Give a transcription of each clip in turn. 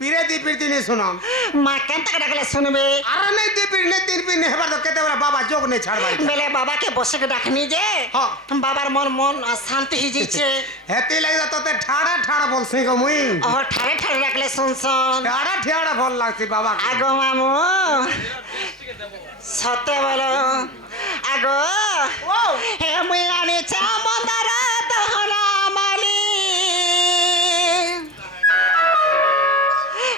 पीरे दी पीर दिने सुनो माँ केंता डाकले सुनबे अरे नहीं दी पीर नहीं तीन पीर नहीं हेबार तो कहते बोला बाबा जोग नहीं छाड़बाई बेले बाबा के बसे के डाकनी जे हाँ बाबार मन मन शांति ही जीचे हेती लग जाता तो ठाड़ा ठाड़ा बोल सी को मुई और ठाड़े ठाड़े डाकले सुन सुन ठाड़ा ठाड़ा बोल लागती बाबा आगो मामू सत्य बोलो आगो हे मुई आनी चा मंदारा दहना माली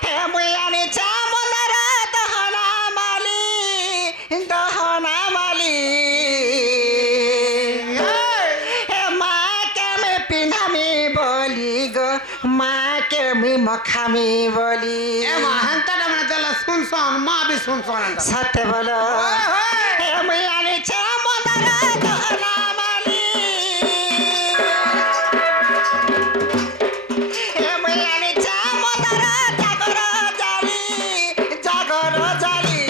हे मुई आनी चा मंदारा दहना माली हे माँ के मैं पिंधामी बोली गो माँ के मैं मखामी बोली ए मां हंता डमने चला सुन सुन मां भी सुन सुन सत्य बोलो हे मुई आनी चा मंदारा दहना माली हे मुई आनी चा मंदारा जागर जाली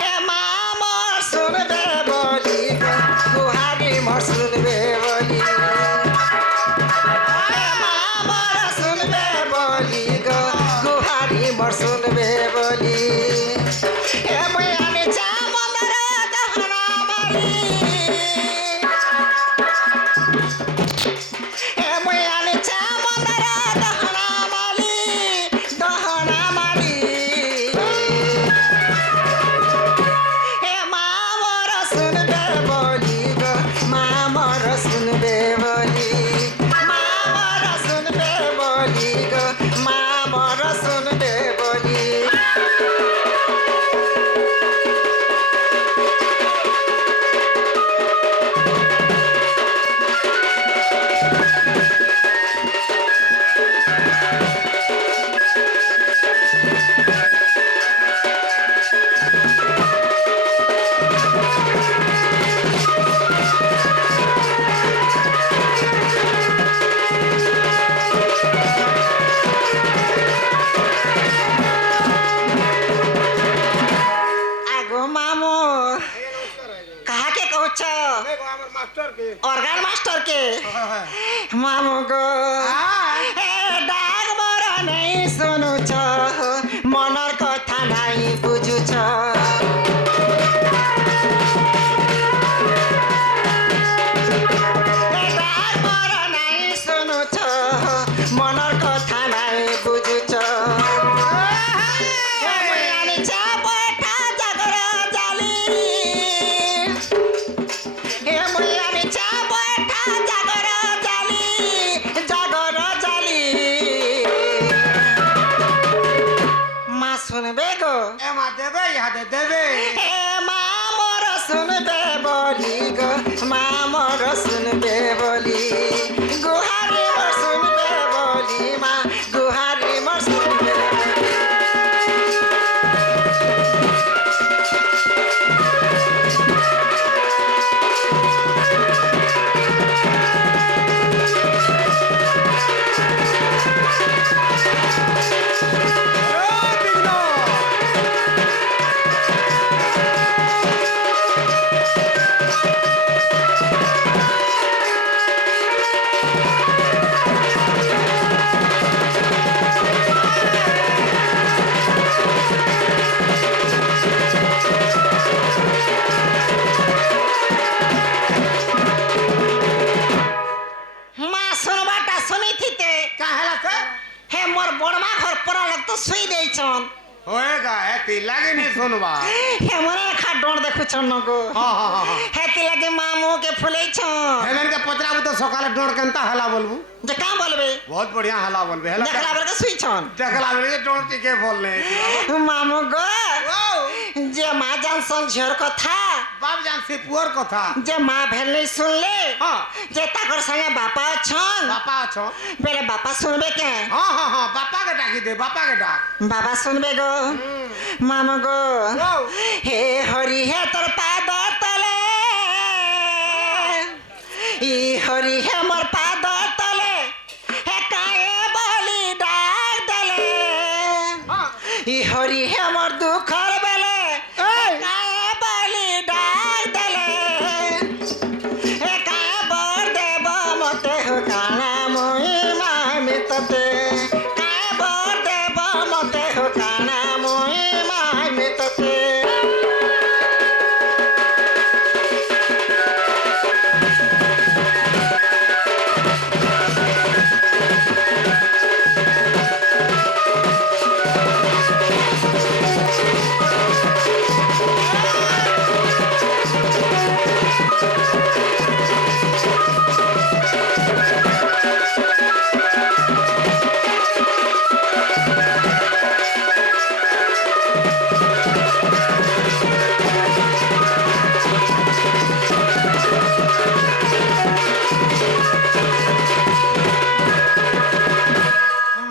हे माँ मोर सुनबे बोली गुहारी मोर सुनबे बोली हे माँ मोर सुनबे बोली गुहारी मोर सुनबे बोली हे मुई आनी चा मंदारा दहना माली हे मुई आनी चा मंदारा दहना माली हे माँ मोर सुनबे बोली गो माँ मोर सुनबे बोली माँ मोर सुनबे बोली गो माँ मोर सुनबे बोली आगो मामू कहा के कहछ देखो हमर मास्टर के ऑर्गन मास्टर के मामू गो ए डाग मोर नहीं सुनु छ मनर कथा नहीं बुझु छ ए डाग मोर नहीं सुनु छ मनर कथा नहीं बुझु छ हे मुई आनी चा बैठा जागर जाली हे मुई आनी चा बैठा जागर जाली माँ सुनबे गो ए मां देबे यहाँ दे देबे हे माँ मोर सुनबे बोली गो माँ मोर सुनबे बोली गुहारी मोर सुनबे बोली माँ गुहारी मोर सुनबे माँ सुनबाटा सुनी थीते काहेला से हे मोर बड़मा घर पर लग तो सुई देछन होएगा हेती लागे नहीं सुनबा हे मोरे खा डोर देखु छन गो हां हां हां हेती लगे मामू के फुलै छन हेमन के पतराबू तो सकाले डोर केनता हला बोलबू जे का बोलबे बहुत बढ़िया हला बोलबे हला देखला बर के सुई छन देखला बेले डोर के बोलने मामू गो ओ जे माँ जान सन झर कथा बाप जान से पुअर कथा जे माँ भेले सुनले हां जे ताकर संगे बापा छन बापा छो पहले बापा सुनबे के हां हां हां बापा के डाकी दे बापा के डाक बाबा सुनबे गो मामू गो ओ हे हरि हे तोर पाद तले ई हरि हे मोर पाद तले हे काए बोली डाक दले हां ई हरि हे मोर दुखर बेले काए बोली डाक दले हे काए बर देव मते हो काना मोई মামি ততে কায় বর দেব মতে হো কানা মুই মামি ততে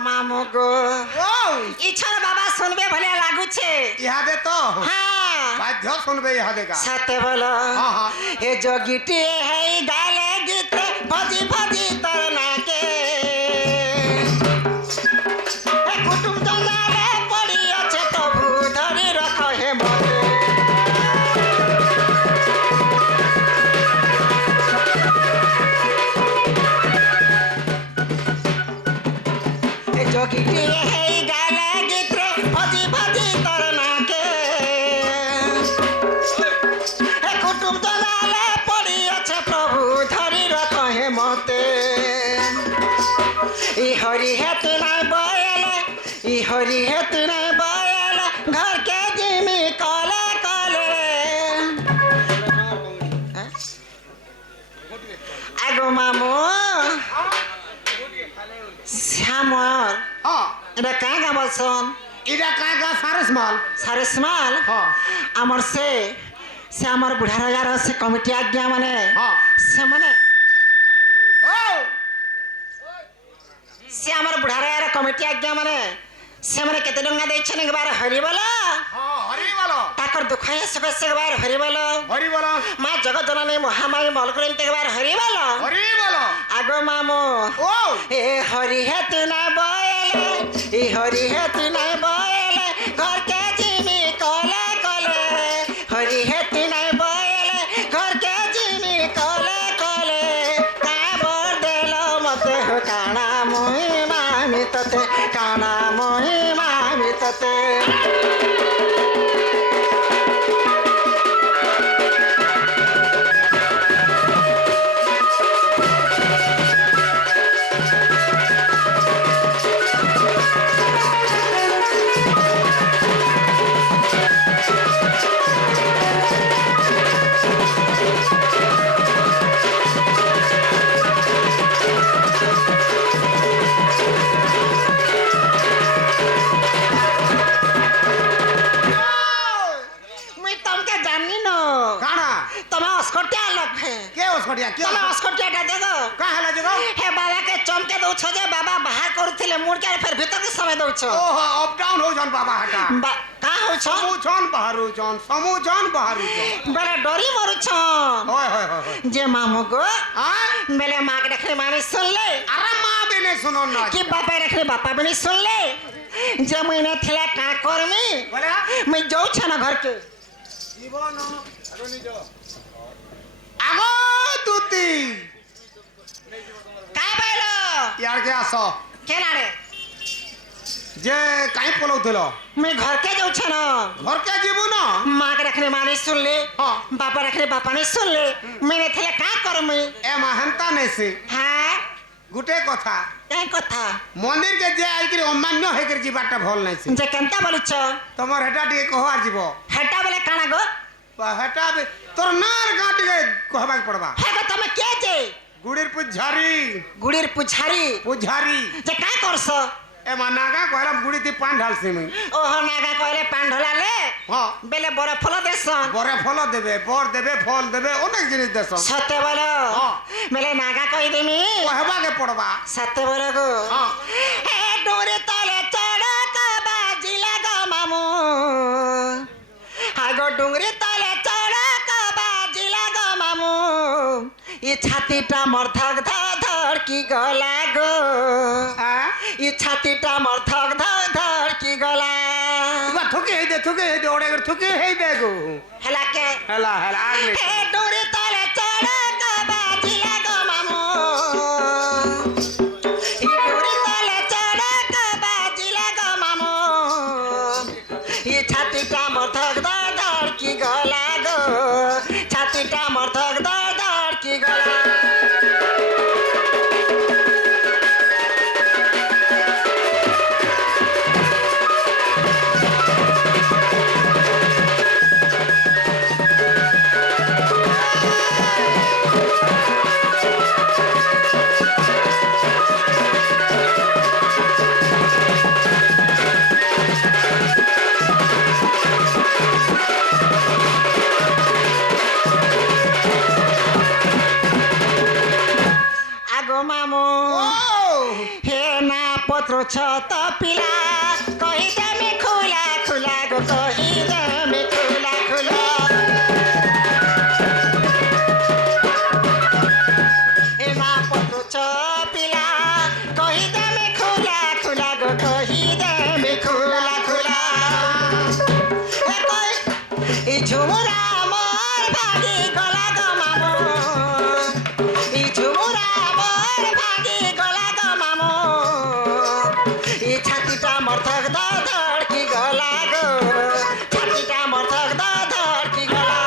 মামু গো ও ইছর বাবা শুনবে ভলে লাগুছে ইহাদে তো হ্যাঁ বাধ্য শুনবে ইহাদে গা সাথে বলো হ্যাঁ, হ্যাঁ। এ যোগীটি হেই গালে গীতে ভজি ভজি তোর নাকে এ কুটুম জঙ্গালে পড়ি আছে তবু ধরি রাখ হে মতে এ যোগীটি হেই গালে গীতে ভজি ভজি তোর নাকে এ কুটুম জঙ্গালে পড়ি আছে প্রভু ধরি রাখ হে মতে ই হরি হেতু নাই বয়লে ই হরি হেতু নাই বয়লে ঘর কে জিমি কলে কলে আগো মামু শ্যামর হ্যাঁ এটা কাঁ গা বলছন এটা কায় গা সারস মাল সারে স্মাল হ্যাঁ আমার সে আমার বুঢ়া রজার সে কমিটি আজ্ঞা মানে হ্যাঁ ସେମାନେ ও ସେ ଆମର ବୁଢ଼ା ରଜାର କମିଟି ଆଜ୍ଞା ମାନେ ସେମାନେ କେତେ ଟଙ୍କା ଦେଇଛନ୍ତି একবার হরিবল হ্যাঁ হরি বলো ତାଙ୍କର ଦୁଃଖ ସୁଖ ସେ একবার হরিবল হরি বলো মা জগৎ জননী মহামায়ী মলকুড়ি একবার হরিবল হরি বলো আগ মামু ও এ হরি হেতু নাই বয়লে এ হরি হেতু নাই বয়লে ঘর কে জিমি কলে কলে হরি হেতু নাই বয়লে ঘর কে জিমি কলে কলে কা বর দেল মতে হো কানা মুই মামি ততে কানা মুই মামি ততে মুই তমকে জানি ন কানা তোমার অস্কটিয়া লোক হে কে ওসকটিয়া কে তোমার অস্কটিয়াটা দেখো কা হেলা জগো হে বাবাকে চমকে দৌছ যে বাবা বাহার করুଥିଲେ মুড়কে ফের ভিতরকে সময় দৌছ ও অপ ডাউন হউছন বাবা হাটা কা হউছ সমুছন বাহারুছন সমুছন বাহারুছন বেলে ডরি মরুছ হয় হয় হয় যে মামু গো হ্যাঁ বেলে মাকে দেখলে মানে শুনলে আরে মা বিনে শুনন না কি বাপা দেখলে বাপা বিনি শুনলে যে মুই নে থিলা কা করমি বলে মুই যাউছ না ঘরকে জীবন আগো তুতি কা বাইলো ইয়ার কে আস কেনারে যে কাই পলাউছিল মুই ঘরকে যাউছ না ঘরকে যাবো না মাকে দেখলে মানে শুনলে হ্যাঁ। বাপা দেখলে বাপা নে শুনলে মুই নে থিলা কা করমি এ মা হেন্তা নেছে হ্যাঁ গুটে কথা কাই কথা মন্দির কে যে আইকরি অমান্য হইকরি ଯିବାଟା ভাল নাইছে যে কেনতা বলিছ তোমার হেটা ଟିକେ কহবার ଯିବ হেটা বলে কানা গো বা হেটা তোর নার গাঁ ଟିକେ কহবাক পড়বা হে গো তুমি কে যে গুড়ির পুঝারি গুড়ির পুঝারি পুঝারি যে কা করছ এ মা নাগা কহলাম গুড়িতে পান ঢালছি মুই ওহো নাগা কইলে পান ঢলালে হ্যাঁ বেলে বড় ফল দেছন বরে ফল দেবে বর দেবে ফল দেবে অনেক জিনিস দেশ সতে বলো হ্যাঁ। বেলে নাগা কই দেমি কহবাকে পড়বা সতে বলো গো হ্যাঁ। হে ডোরে তলে চড়ক বাজিলা গো মামু আগো ডুঙ্গরি তলে চড়ক বাজিলা গো মামু ই ছাতিটা মোর ধক ধড়কি গলা গো হ্যাঁ ই ছাতিটা মোর ধক ধড়কি গলা এবার ঠকে হেই দে ওড়ে ঠকে হেই দে গো হেলাকে হেলা হেলা আগলে হে ডোরে তলে চড়ক বাজিলা গো মামু ই पत्र छत पिला कहिदेमी खुला खुला गो कहिदेमी खुला खुला एमा पत्र छ पिला कहिदेमी खुला खुला गो कहिदेमी खुला खुला ए झुमुरा मोर भागी गला गो मामो ई झुमुरा मोर भागी गला गो मामो ई छातीटा मर्थक दा धड़की गला गो छातीटा मर्थक दा धड़की गला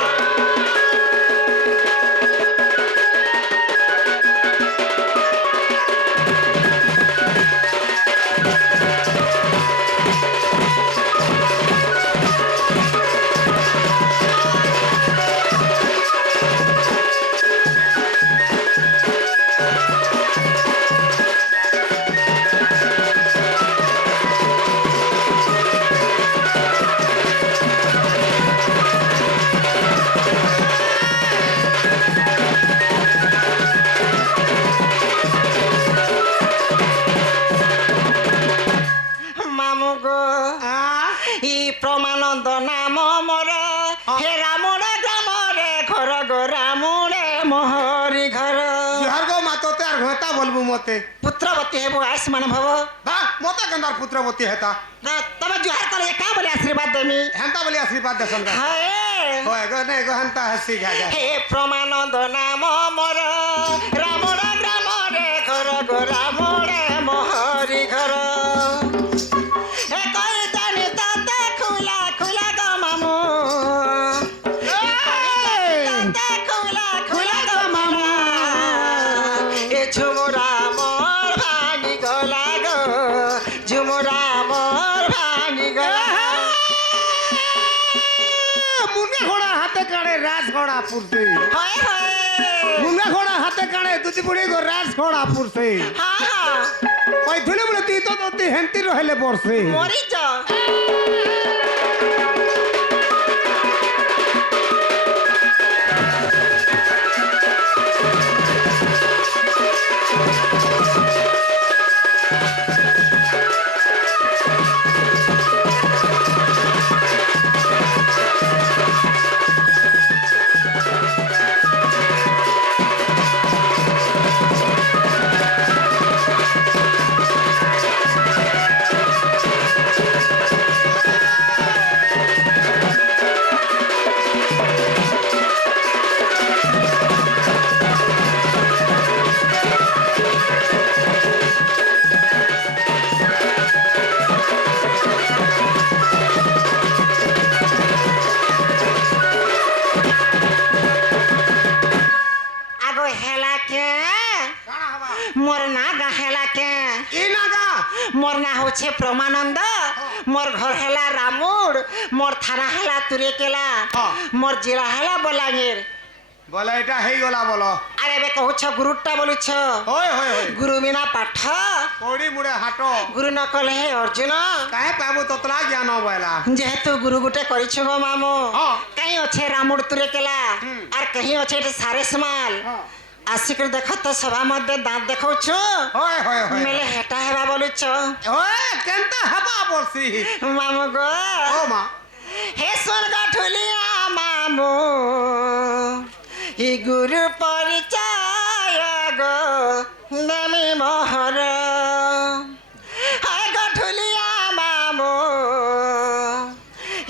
मामु गो ई प्रमानंद नाम मोर हे रामुर ग्राम रे घर गो रामुरे मोहरी घर जुहार गो मा तोते आर घोता बोलबू मते पुत्रवती हेबो आयुष्मान भव बा मते गंदार पुत्रवती हेता तब जुहार करे का बोले आशीर्वाद देमी हेंता बोली आशीर्वाद देसन का हाय होय गो नै गो हेंता हसी गा जा हे प्रमानंद नाम मोर रामुर ग्राम रे घर गो रामुरे मोहरी घर हे कहि जानी ताते खुला खुला गो मामू ताते खुला खुला गो मामू ए झुमुरा मोर भागी गला गो झुमुरा मोर भागी गला मुंगा घोड़ा हाथे काड़े राज घोड़ा पुरसे हाय हाय मुंगा घोड़ा हाथे काड़े दुती बुढ़ी गो राज घोड़ा पुरसे हाँ हाँ ओय थुले बोले ती तो तोती हेंती रहले बरसे मरी जा आगो हेला के काना हवा मोर ना गा हेला के ई नागा मोर ना होछे प्रमानंद मोर घर हेला रामुर मोर थाना हेला तुरेकेला हाँ। मोर जिला हेला बलांगीर बोला এটা হেই গলা বলো আরে বে কহুছ গুরুটা বলুছ होय होय होय গুরু বিনা পাঠ কোড়ি মুড়ে হাটো গুরু নকলে হে অর্জুন কাহে পাবো ততলা জ্ঞান বয়লা যেহেতু গুরু গুটে করিছ গো মামু হ্যাঁ। কাই অছে রামুর তুরেকেলা আর কহি অছে এটা সারে সমাল হ্যাঁ। আসিক দেখ তো সভা মধ্যে দাঁত দেখাউছ होय होय होय মেলে হেটা হেবা বলুছ ओए केनता हवा बरसी মামু গো ओ मा হে স্বর্গ ঠুলিয়া মামু ই গুরু পরিচয় গো নেমি মোহর হায় গো ঠুলিয়া মামু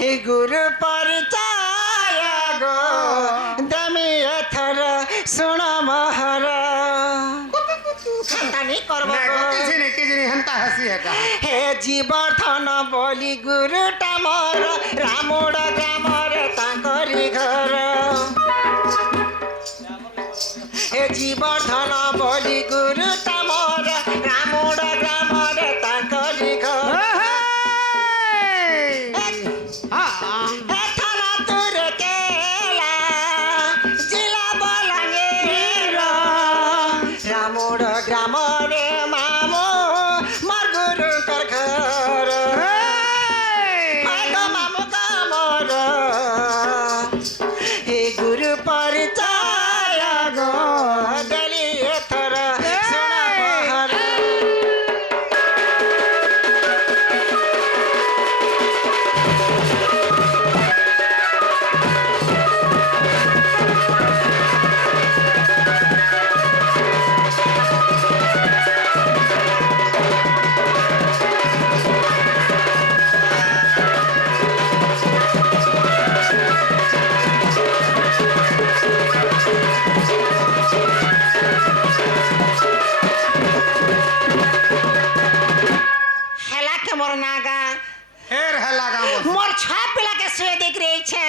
ই গুরু পরিচয় গো দেমি এথর শুণ মোহর খানদানি করব নাই গো কিছু নি হেনতা হাসি হেটা হে জীবর্ধন বলি গুরুটা মোর রামুর গ্রামরে তাঙ্করি ঘর হে জীবর্ধন বলি গুরুটা মোর রামুর গ্রামরে তাঙ্করি ঘর হে থানা তুরে কেলা জিলা বলাঙ্গীর রামুর গ্রামরে মামু মোর গুরুঙ্কর ঘর হায় গো মামু গো মোর হে গুরু পরিচয় গো দেলি এথর মোর নাগা ফের হেলা গাম মোর ছুয়া পিলাকে শুয়ে দেখ রয়েছে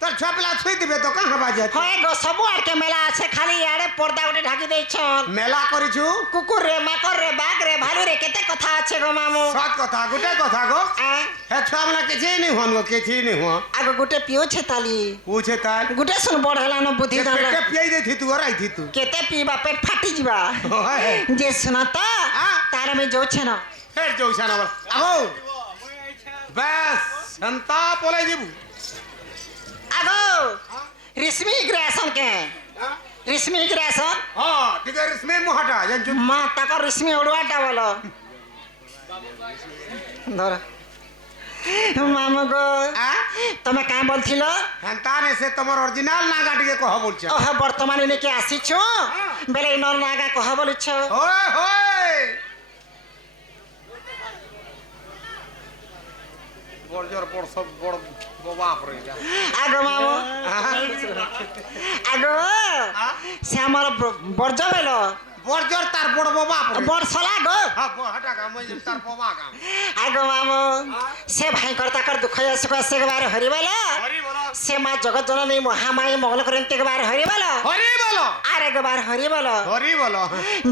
তোর ছুয়া পিলা ছুই দিবে তো কাহা বাজে হয় গো সবু আড়কে মেলা আছে খালি আড়ে পর্দা উঠে ঢাকি দেইছন মেলা করিছু কুকুর রে মাকড় রে বাঘ রে ভালু রে কেতে কথা আছে গো মামু সৎ কথা গুটে কথা গো হে ছুয়া পিলা কিছু নি হন গো কিছু নি হন আগে গুটে পিউছে তালি पूछे ताल গুটে শুন বড় হেলানো বুদ্ধি ধরলা पेटे पियाई दे थी तू और आई थी तू কেতে পিবা পেট ফাটি ଯିବା ओए যে শুনা তো তার আমি যাচ্ছে না फिर जो इशारा बोल आओ बस संता बोले जीबू আগো রেশমি গ্রাসন কে রেশমি গ্রাসন हां ठीक है इसमें मुहटा जंजू মা তাকর রেশমি ওড়ুয়াটা বলো ধর মামা গো তুমি কাঁ বলছিল हंताने से तुम्हार ओरिजिनल नागा टिके कह बोलछ ওহ বর্তমানে নাকি আসিছ বেলে নর নাগা কহ বলিছ ओए होए বড়জর বড় সব বড় বাপ রে যা আগো মামু আগো সে আমার বর্জ বেল বড়জর তার বড় বাপ রে বর্ষলা গো হ্যাঁ হটা গাম তার বাবা গাম আগো মামু সে ভাই কর্তাকর দুঃখ সুখ সে একবার হরি বল হরি বলো সে মা জগৎ জননী মহামায়ী মঙ্গল করতে একবার হরি বল হরি বলো আর একবার হরি বল হরি বলো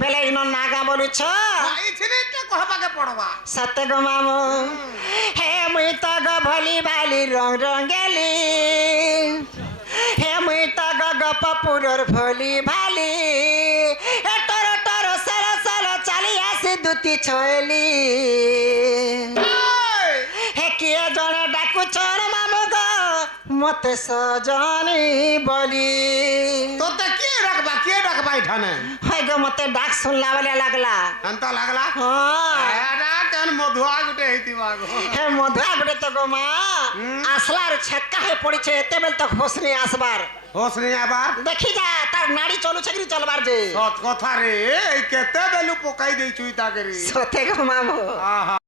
বেলে ইন নাগা বলুছ এই ছেলেটা কহবাকে পড়বা সত্য গো মামু হে মুই তো গো ভলি বালি রং রঙ্গেলি হে মুই তো গো গপপুরর ভলি ভালি এ টর টর সর সর চালি আসি দুতি ছয়লি হে কিয়ে জনে ডাকুছন মামু গো মতে সজনি বলি তোতে কে রাখবা এখানে হয় গো মতে ডাক শুনলা বলে লাগলা এন্তা লাগলা হ্যাঁ এরা কেন মধুয়া গুটে হইতিবা গো হে মধুয়া গুটে তো গো মা আসলার ছক্কা হয়ে পড়িছে এতে বেল তো হোস নেই আসবার হোস নেই আবার দেখি যা তার নাড়ি চলুছে কি চলবার যে সৎ কথা রে এই কেতে বেলু পকাই দেইছুই তাকে রে সতে গো মামু আহা